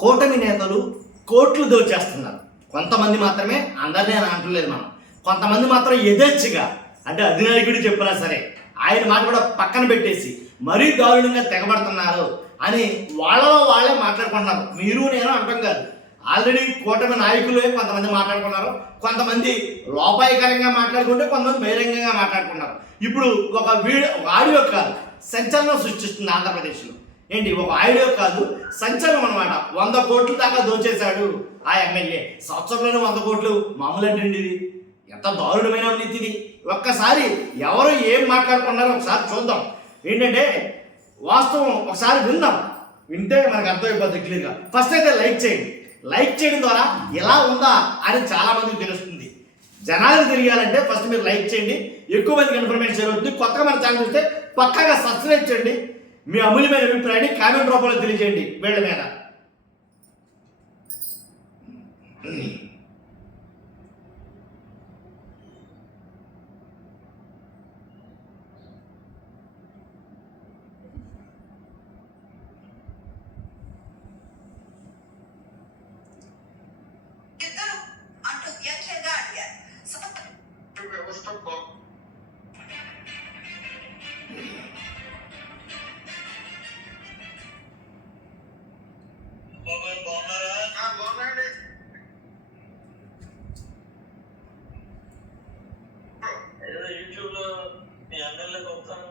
కూటమి నేతలు కోట్లు దోచేస్తున్నారు. కొంతమంది మాత్రమే, అందరినీ అని అంటలేదు మనం. కొంతమంది మాత్రం యథేచ్ఛగా, అంటే అధినాయకుడు చెప్పినా సరే ఆయన మాట కూడా పక్కన పెట్టేసి మరీ దారుణంగా తెగబడుతున్నారు అని వాళ్ళలో వాళ్ళే మాట్లాడుకుంటున్నారు. మీరు నేను అంటాం కాదు, ఆల్రెడీ కూటమి నాయకులే కొంతమంది మాట్లాడుకున్నారు. కొంతమంది లోపాయకరంగా మాట్లాడుకుంటే కొంతమంది బహిరంగంగా మాట్లాడుకున్నారు. ఇప్పుడు ఒక ఆడియో కాదు సంచలనం సృష్టిస్తుంది ఆంధ్రప్రదేశ్లో. ఏంటి, ఒక ఆడియో కాదు సంచలనం అనమాట. 100 కోట్ల దాకా దోచేశాడు ఆ ఎమ్మెల్యే. సంవత్సరంలోనే 100 కోట్లు మామూలు అంటే ఇది ఎంత దారుణమైన అవినీతి ఇది. ఒక్కసారి ఎవరు ఏం మాట్లాడుకున్నారో ఒకసారి చూద్దాం. ఏంటంటే వాస్తవం ఒకసారి విందాం. వింటే మనకు అర్థమైపోద్ది క్లియర్గా. ఫస్ట్ అయితే లైక్ చేయండి. లైక్ చేయడం ద్వారా ఎలా ఉందా అని చాలా మందికి తెలుస్తుంది. జనాలకు తెలియాలంటే ఫస్ట్ మీరు లైక్ చేయండి. ఎక్కువ మందికి ఇన్ఫర్మేషన్ జరుగుతుంది. కొత్తగా మన ఛానల్ చూస్తే పక్కాగా సబ్స్క్రైబ్ చేయండి. మీ అమూల్యమైన అభిప్రాయాన్ని కామెంట్ రూపంలో తెలియజేయండి వీళ్ళ మీద.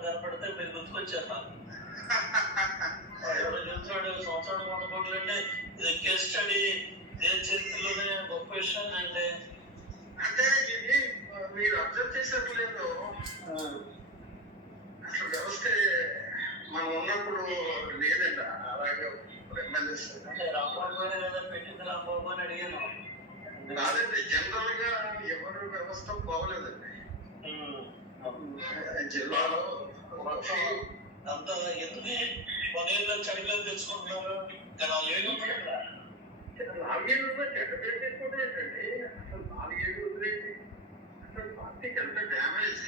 కనపడితే మీరు గుర్తుకొచ్చారు నాకు. ఎవరు చూస్తున్నాడు సంవత్సరం 100 కోట్లు అంటే ఇది కేస్ స్టడీ చరిత్రలోనే గొప్ప విషయం అండి. అంటే ఇది మీరు అబ్జర్వ్ చేసేది లేదు, అసలు వ్యవస్థ మనం ఉన్నప్పుడు లేదండి. అలాగే ఎమ్మెల్యేస్ అంటే రాంబాబు గారు కదా పెట్టింది, రాంబాబు అని అడిగాను. కాదండి, జనరల్ గా ఎవరు వ్యవస్థ బాగోలేదండి జిల్లాలో. అంత ఎందుకు 1 ఏళ్ళ చడిలో తెలుసుకుంటున్నారు కదా? 4 ఏళ్ళు చెడ్డ పేరు తెచ్చుకోవడం ఏంటండి? అసలు 4 ఏళ్ళు వదిలేసి అసలు పార్టీకి ఎంత డ్యామేజ్.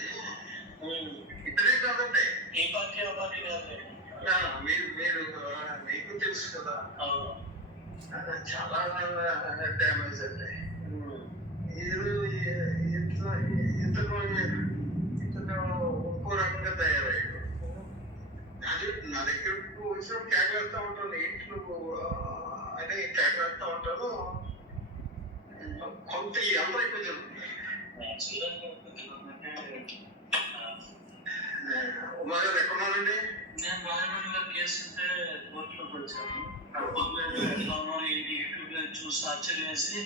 ఇతనే కాదండి, ఈ పార్టీ ఆ పార్టీ కాదు. మీరు మీకు తెలుసు కదా, చాలా డ్యామేజ్ అండి. ఇతను ఒక్కో రకంగా తయారయ్యాడు. నా దగ్గరకు వచ్చినప్పుడు కేకలేస్తా ఉంటాను, ఏంటి నువ్వు అని కేకలేస్తా ఉంటాను. కొంత అందరూ కొంచెం ఉమా గారు ఎక్కడున్నారండి? నేను రాజమండ్రిలో కేసు ఉంటే కోర్టులోకి వచ్చాను. యూట్యూబ్ లో చూసి ఆశ్చర్యం వేసి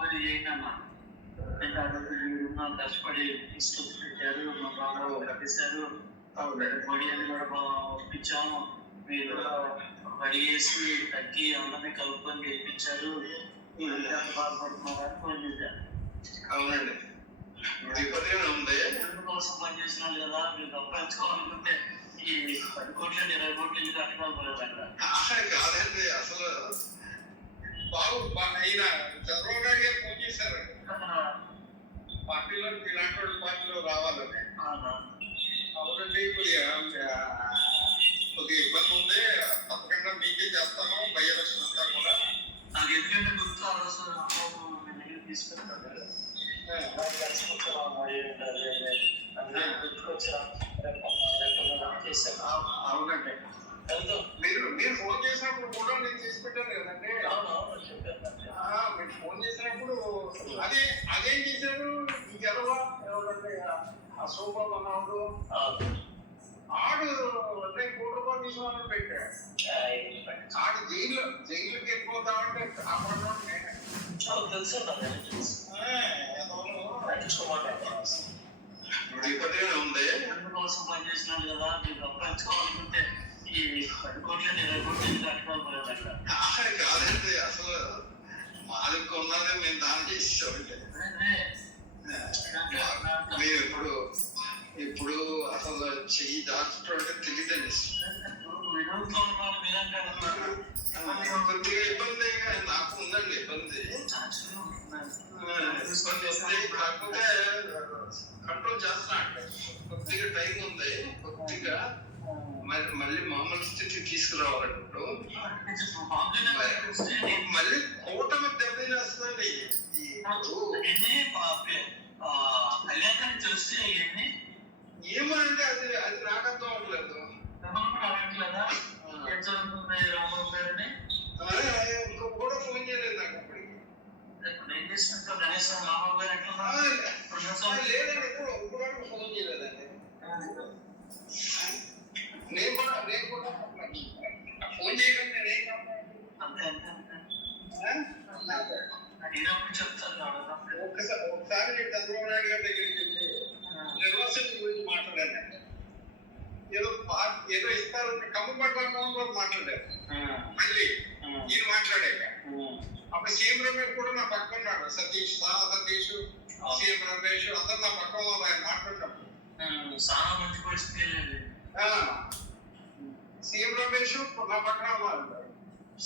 పని చేయండి అన్నా. కష్టపడి తీసుకొచ్చి పెట్టారు, మా బాబు కట్టేశారు, బడి అని కూడా ఒప్పించాము. మీరు బడి వేసి తగ్గి అందరినీ కలుపుకొని గెలిపించారు. బాధపడుతున్నారని ఫోన్ చేశారు. అవునండి, కోసం పనిచేసినారు కదా, మీరు సంపాదించుకోవాలనుకుంటే ఈ 10 కోట్లు 20 కోట్లు ఇల్లు కట్టుకోవాలి కాదండి. అసలు బాబు ఆయన చంద్రబాబు నాయుడు గారు ఫోన్ చేశారు పార్టీలో, ఇలాంటి వాళ్ళు పార్టీలో రావాలని. అవునండి, కొద్దిగా ఇబ్బంది ఉంది, తప్పకుండా మీకే చేస్తాము బై ఎలక్షన్ అంతా కూడా. నాకు ఎందుకంటే గుర్తు ఆ రోజు తీసుకెళ్తాను అవునండి, మీరు ఫోన్ చేసినప్పుడు కూడా నేను చేసి పెట్టాను కదండి. మీరు ఫోన్ చేసినప్పుడు అదేం చేశారు, ఎవరంటే అశోక్ బాబు అన్నాడు, ఆడు 100 కోట్ల రూపాయలు తీసుకోవాలని పెట్టాడు. ఆడు జైలుకి వెళ్ళిపోతామంటే తెలుసు ఉంది. కోసం పనిచేసినాడు కదా, మీరు సంపాదించుకోవాలనుకుంటే ఈ 10 కోట్లు 20 కోట్లు ఇల్లు కట్టుకోవాలి కాదండి. అసలు మాకు ఉన్నది మేము దానం చేసేవాళ్ళే. మీరు ఇప్పుడు అసలు చెయ్యి దాచుకుంటే తెలియదండి. కొద్దిగా ఇబ్బంది నాకు ఉందండి, ఇబ్బంది కాకపోతే కంట్రోల్ చేస్తున్నా. కొద్దిగా టైం ఉంది, కొద్దిగా మళ్ళీ మామూలు స్థితి తీసుకురావాలంటూ తెలుస్తాయని మళ్ళీ కూటమి దెబ్బతినేస్తుంది. కళ్యాణానికి తెలిస్తే ఇవన్నీ ఏమంటే అది అది నాకు అర్థం అవ్వట్లేదు. రావట్లేదా ఏం జరుగుతుంది రామబాబు గారిని ఇంకో కూడా ఫోన్ చేయలేదు నాకు అప్పటికి. ఇప్పుడు ఏం చేసినట్టు కనీసం రామబాబు గారు ఎట్లా లేదండి, ఇప్పుడు ఫోన్ చేయలేదండి. నేను కూడా ఫోన్ చేయకండి నేనేం అంతే అంతే అంతే అడిగినప్పుడు చెప్తాను ఒకసారి నేను చంద్రబాబు నాయుడు గారి దగ్గరికి వెళ్ళి నిర్వాసన గురించి మాట్లాడాను. ఏదో ఇస్తారు కమ్మ పట్ల మాట్లాడారు. మళ్ళీ ఈయన మాట్లాడాక అప్పుడు సీఎం రమేష్ కూడా నా పక్కన ఉన్నాడు. సతీష్ సీఎం రమేష్ అందరు నా పక్కన ఆయన మాట్లాడినప్పుడు చాలా మంచి పరిస్థితి సీఎం రమేష్ నా పక్కన ఉన్నారు.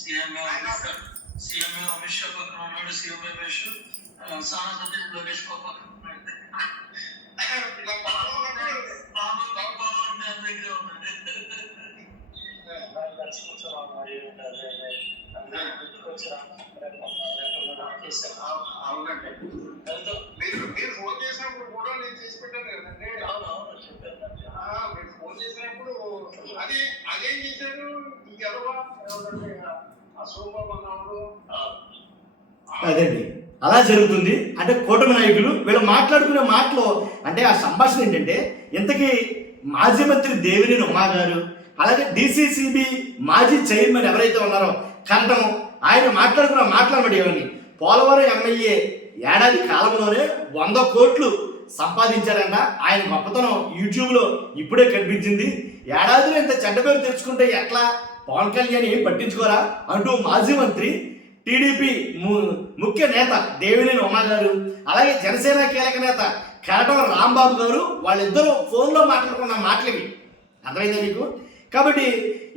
సీఎం అమిత్ షా పక్కన ఉన్నాడు. సీఎం రమేష్ సానా సతీష్ లోకేష్ పక్కన ఉన్నాడు. అవునండి, మీరు ఫోన్ చేసినప్పుడు కూడా నేను చేసి పెట్టాను కదండి. మీరు ఫోన్ చేసినప్పుడు అదేం చేశారు అశోబాబు అన్నవాడు. అదండి అలా జరుగుతుంది. అంటే కూటమి నాయకులు వీళ్ళు మాట్లాడుకునే మాటలో అంటే ఆ సంభాషణ ఏంటంటే ఇంతకీ మాజీ మంత్రి దేవినేని ఉమా గారు అలాగే డిసిసిబి మాజీ చైర్మన్ ఎవరైతే ఉన్నారో కనటం ఆయన మాట్లాడుకున్న మాట్లాడబడి ఇవన్నీ పోలవరం ఎమ్మెల్యే ఏడాది కాలంలోనే 100 కోట్లు సంపాదించారంట. ఆయన గొప్పతనం యూట్యూబ్లో ఇప్పుడే కనిపించింది. ఏడాదిలో ఇంత చెడ్డ పేరు తెచ్చుకుంటే ఎట్లా పవన్ కళ్యాణ్ ఏం పట్టించుకోరా అంటూ మాజీ మంత్రి టీడీపీ ముఖ్య నేత దేవినేని ఉమా గారు అలాగే జనసేన కీలక నేత కరటం రాంబాబు గారు వాళ్ళిద్దరూ ఫోన్లో మాట్లాడుకున్న మాటలవి అర్థమైందా మీకు? కాబట్టి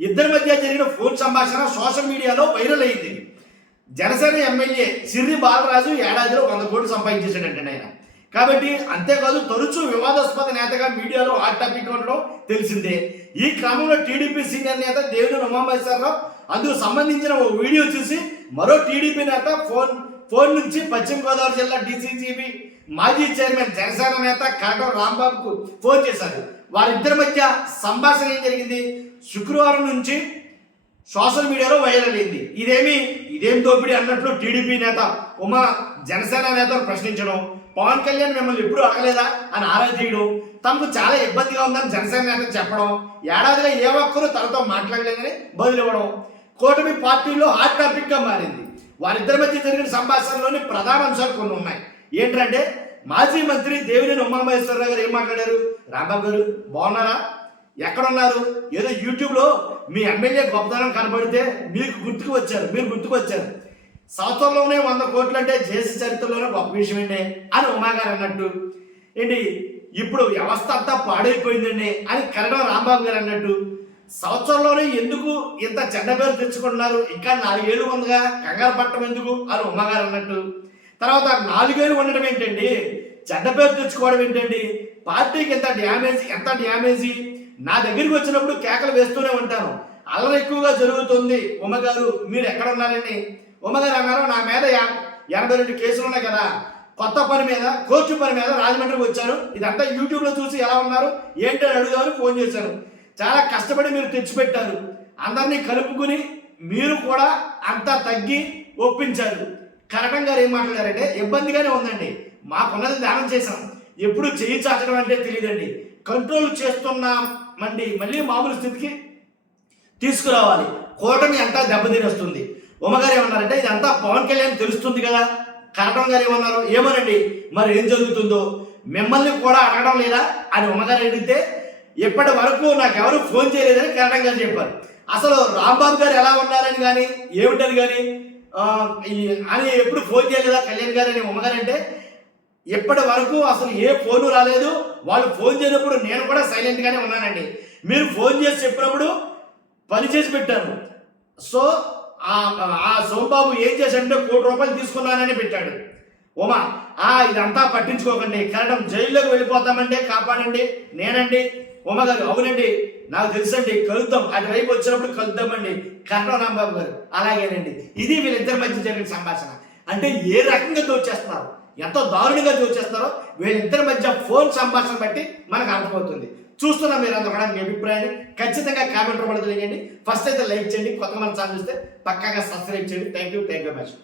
ఇద్దరి మధ్య జరిగిన ఫోన్ సంభాషణ సోషల్ మీడియాలో వైరల్ అయింది. జనసేన ఎమ్మెల్యే సిర్రి బాలరాజు ఏడాదిలో 100 కోట్లు సంపాదించేశాడంటే ఆయన. కాబట్టి అంతేకాదు తరచూ వివాదాస్పద నేతగా మీడియాలో హాట్ టాపిక్ ఉండడం తెలిసిందే. ఈ క్రమంలో టీడీపీ సీనియర్ నేత దేవినేని ఉమామహేశ్వరరావు అందుకు సంబంధించిన ఓ వీడియో చూసి మరో టీడీపీ నేత ఫోన్ నుంచి పశ్చిమ గోదావరి జిల్లా డిసిసిబి మాజీ చైర్మన్ జనసేన నేత కరటం రాంబాబుకు ఫోన్ చేశారు. వారిద్దరి మధ్య సంభాషణ ఏం జరిగింది? శుక్రవారం నుంచి సోషల్ మీడియాలో వైరల్ అయింది. ఇదేం దోపిడీ అన్నట్లు టీడీపీ నేత ఉమా జనసేన నేతను ప్రశ్నించడం, పవన్ కళ్యాణ్ మిమ్మల్ని ఎప్పుడు అడగలేదా అని ఆరా తీయడం, తమకు చాలా ఇబ్బందిగా ఉందని జనసేన నేత చెప్పడం, ఏడాదిగా ఏ ఒక్కరూ తనతో మాట్లాడలేదని బదులివ్వడం కూటమి పార్టీలో హాట్ టాపిక్గా మారింది. వారిద్దరి మధ్య జరిగిన సంభాషణలోని ప్రధాన అంశాలు కొన్ని ఉన్నాయి. ఏంటంటే మాజీ మంత్రి దేవినేని ఉమామహేశ్వరరావు గారు ఏం మాట్లాడారు? రాంబాబు గారు బాగున్నారా, ఎక్కడున్నారు, ఏదో యూట్యూబ్లో మీ ఎమ్మెల్యే గొప్పతనం కనబడితే మీరు గుర్తుకు వచ్చారు, సంవత్సరంలోనే 100 కోట్లు అంటే జేసీ చరిత్రలోనే గొప్ప విషయం అండి అని ఉమా గారు అన్నట్టు, ఏంటి ఇప్పుడు వ్యవస్థ అంతా పాడైపోయిందండి అని కరటం రాంబాబు గారు అన్నట్టు, సంవత్సరంలోనే ఎందుకు ఇంత చెడ్డ పేరు తెచ్చుకుంటున్నారు, ఇంకా 4 ఏళ్ళు ఉందిగా కంగారు పట్టడం ఎందుకు అని ఉమా గారు అన్నట్టు, తర్వాత 4 ఏళ్ళు ఉండటం ఏంటండి, చెడ్డ పేరు తెచ్చుకోవడం ఏంటండి, పార్టీకి ఎంత డ్యామేజీ, నా దగ్గరికి వచ్చినప్పుడు కేకలు వేస్తూనే ఉంటాను, అల్లరి ఎక్కువగా జరుగుతుంది ఉమ్మగారు మీరు ఎక్కడ ఉన్నారని. ఉమ్మగారు అన్నారు, నా మీద 82 కేసులు ఉన్నాయి కదా, కొత్త పని మీద కోర్టు పని మీద రాజమండ్రికి వచ్చాను, ఇదంతా యూట్యూబ్లో చూసి ఎలా ఉన్నారు ఏంటి అని అడుగుదామని ఫోన్ చేశాను. చాలా కష్టపడి మీరు తెచ్చిపెట్టారు, అందరినీ కలుపుకుని మీరు కూడా అంతా తగ్గి ఒప్పించారు. కరటం గారు ఏం మాట్లాడారంటే, ఇబ్బందిగానే ఉందండి, మాకున్నది దానం చేశాం, ఎప్పుడు చేయి చాచడం అంటే తెలియదండి, కంట్రోల్ చేస్తున్నామండి, మళ్ళీ మామూలు స్థితికి తీసుకురావాలి, కూటమి అంతా దెబ్బతినేస్తుంది. ఉమ్మగారు ఏమన్నారంటే, ఇదంతా పవన్ కళ్యాణ్ తెలుస్తుంది కదా. కరటం గారు ఏమన్నారు, ఏమోనండి మరి ఏం జరుగుతుందో మిమ్మల్ని కూడా అడగడం లేదా అని ఉమ్మగారు అడిగితే, ఇప్పటి వరకు నాకెవరు ఫోన్ చేయలేదని కరటం గారు చెప్పారు. అసలు రాంబాబు గారు ఎలా ఉన్నారని కానీ ఏమిటని కానీ అని ఎప్పుడు ఫోన్ చేయలేదా కళ్యాణ్ గారు అని ఉమ్మగారు అంటే, ఇప్పటి వరకు అసలు ఏ ఫోను రాలేదు, వాళ్ళు ఫోన్ చేయనప్పుడు నేను కూడా సైలెంట్గానే ఉన్నానండి, మీరు ఫోన్ చేసి చెప్పినప్పుడు పని చేసి పెట్టాను, సో ఆ సోమబాబు ఏం చేశాడంటే 1 కోటి రూపాయలు తీసుకున్నానని పెట్టాడు. ఉమా ఇదంతా పట్టించుకోకండి, కరటం జైల్లోకి వెళ్ళిపోతామంటే కాపాడండి నేనండి. ఉమ్మగారు అవునండి, నాకు తెలుసండి, కలుద్దాం, అటువైపు వచ్చినప్పుడు కలుద్దామండి కర్ణం రాంబాబు గారు. అలాగేనండి, ఇది వీళ్ళిద్దరి మధ్య జరిగిన సంభాషణ. అంటే ఏ రకంగా దోచేస్తున్నారు, ఎంతో దారుణంగా దోచేస్తున్నారో వీళ్ళిద్దరి మధ్య ఫోన్ సంభాషణ బట్టి మనకు అర్థమవుతుంది. చూస్తున్నా మీరు అందరూ కూడా మీ అభిప్రాయాన్ని ఖచ్చితంగా కామెంట్ రూపంలో తెలియజేయండి. ఫస్ట్ అయితే లైక్ చేయండి, కొత్తగా మన ఛానల్ చూస్తే పక్కాగా సబ్స్క్రైబ్ చేయండి. Thank you much.